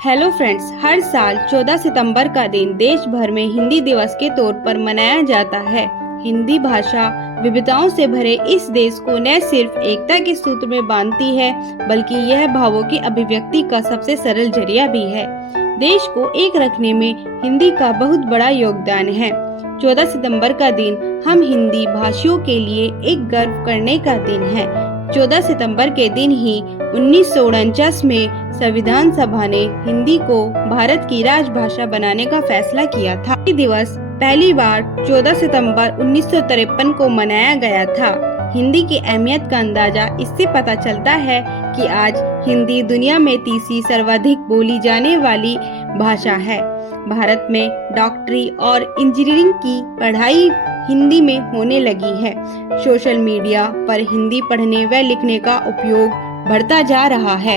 Hello friends, हर साल 14 सितंबर का दिन देश भर में हिंदी दिवस के तौर पर मनाया जाता है। हिंदी भाषा विविधताओं से भरे इस देश को न सिर्फ एकता के सूत्र में बांधती है, बल्कि यह भावों की अभिव्यक्ति का सबसे सरल जरिया भी है। देश को एक रखने में हिंदी का बहुत बड़ा योगदान है। 14 सितंबर का दिन हम हिंदी भाषियों के लिए एक गर्व करने का दिन है। 14 सितंबर के दिन ही 1949 में संविधान सभा ने हिंदी को भारत की राजभाषा बनाने का फैसला किया था। ये दिवस पहली बार 14 सितंबर 1953 को मनाया गया था। हिंदी की अहमियत का अंदाजा इससे पता चलता है कि आज हिंदी दुनिया में तीसरी सर्वाधिक बोली जाने वाली भाषा है। भारत में डॉक्टरी और इंजीनियरिंग की पढ़ाई हिंदी में होने लगी है। सोशल मीडिया पर हिंदी पढ़ने व लिखने का उपयोग बढ़ता जा रहा है।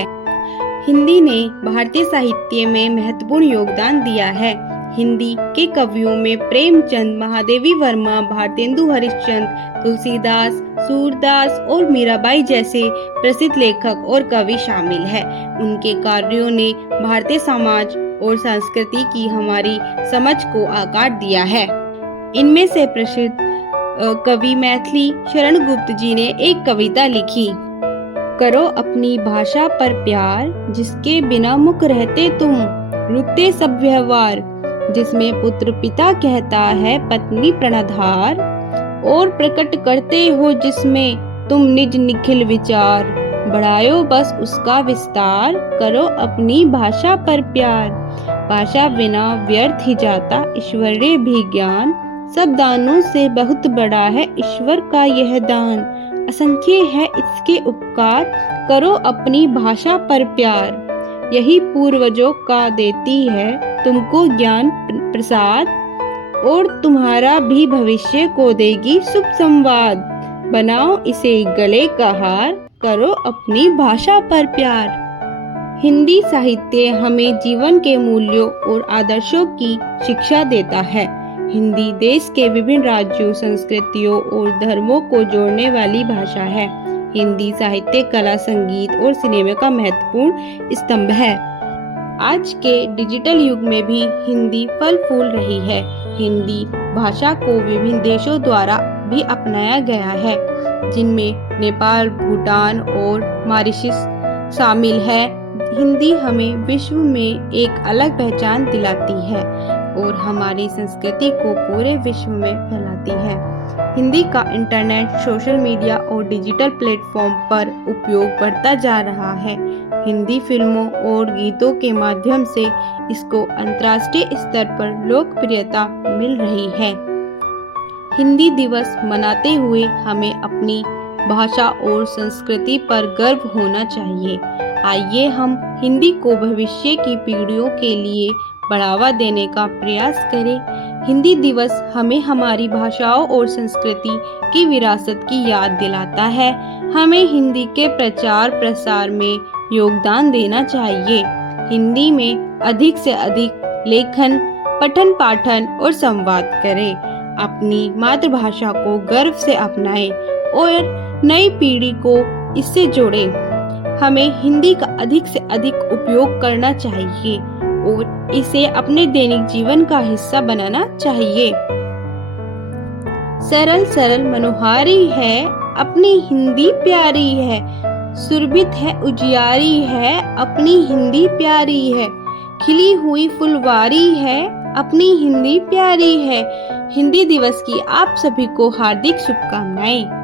हिंदी ने भारतीय साहित्य में महत्वपूर्ण योगदान दिया है। हिंदी के कवियों में प्रेमचंद, महादेवी वर्मा, भारतेंदु हरिश्चंद्र, तुलसीदास, सूरदास और मीराबाई जैसे प्रसिद्ध लेखक और कवि शामिल हैं। उनके कार्यों ने भारतीय समाज और संस्कृति की हमारी समझ को आकार दिया है। इनमें से प्रसिद्ध कवि मैथिली शरण गुप्त जी ने एक कविता लिखी, करो अपनी भाषा पर प्यार, जिसके बिना मुख रहते तुम, रुकते सब व्यवहार, जिसमें पुत्र पिता कहता है पत्नी प्रणधार, और प्रकट करते हो जिसमें तुम निज निखिल विचार, बढ़ायो बस उसका विस्तार, करो अपनी भाषा पर प्यार। भाषा बिना व्यर्थ ही जाता ईश्वरीय भी ज्ञान, सब दानों से बहुत बड़ा है ईश्वर का यह दान, असंख्य है इसके उपकार, करो अपनी भाषा पर प्यार। यही पूर्वजों का देती है तुमको ज्ञान प्रसाद, और तुम्हारा भी भविष्य को देगी शुभ संवाद, बनाओ इसे गले का हार, करो अपनी भाषा पर प्यार। हिंदी साहित्य हमें जीवन के मूल्यों और आदर्शों की शिक्षा देता है। हिंदी देश के विभिन्न राज्यों, संस्कृतियों और धर्मों को जोड़ने वाली भाषा है। हिंदी साहित्य, कला, संगीत और सिनेमा का महत्वपूर्ण स्तंभ है। आज के डिजिटल युग में भी हिंदी फल फूल रही है। हिंदी भाषा को विभिन्न देशों द्वारा भी अपनाया गया है, जिनमें नेपाल, भूटान और मॉरिशस शामिल है। हिंदी हमें विश्व में एक अलग पहचान दिलाती है और हमारी संस्कृति को पूरे विश्व में फैलाती है। हिंदी का इंटरनेट, सोशल मीडिया और डिजिटल प्लेटफॉर्म पर उपयोग बढ़ता जा रहा है। हिंदी फिल्मों और गीतों के माध्यम से इसको अंतर्राष्ट्रीय स्तर पर लोकप्रियता मिल रही है। हिंदी दिवस मनाते हुए हमें अपनी भाषा और संस्कृति पर गर्व होना चाहिए। आइए हम हिंदी को भविष्य की पीढ़ियों के लिए बढ़ावा देने का प्रयास करें। हिंदी दिवस हमें हमारी भाषाओं और संस्कृति की विरासत की याद दिलाता है। हमें हिंदी के प्रचार प्रसार में योगदान देना चाहिए। हिंदी में अधिक से अधिक लेखन, पठन पाठन और संवाद करें। अपनी मातृभाषा को गर्व से अपनाएं और नई पीढ़ी को इससे जोड़ें। हमें हिंदी का अधिक से अधिक उपयोग करना चाहिए और इसे अपने दैनिक जीवन का हिस्सा बनाना चाहिए। सरल सरल मनोहारी है अपनी हिंदी प्यारी है, सुरभित है उजियारी है अपनी हिंदी प्यारी है, खिली हुई फुलवारी है अपनी हिंदी प्यारी है। हिंदी दिवस की आप सभी को हार्दिक शुभकामनाएं।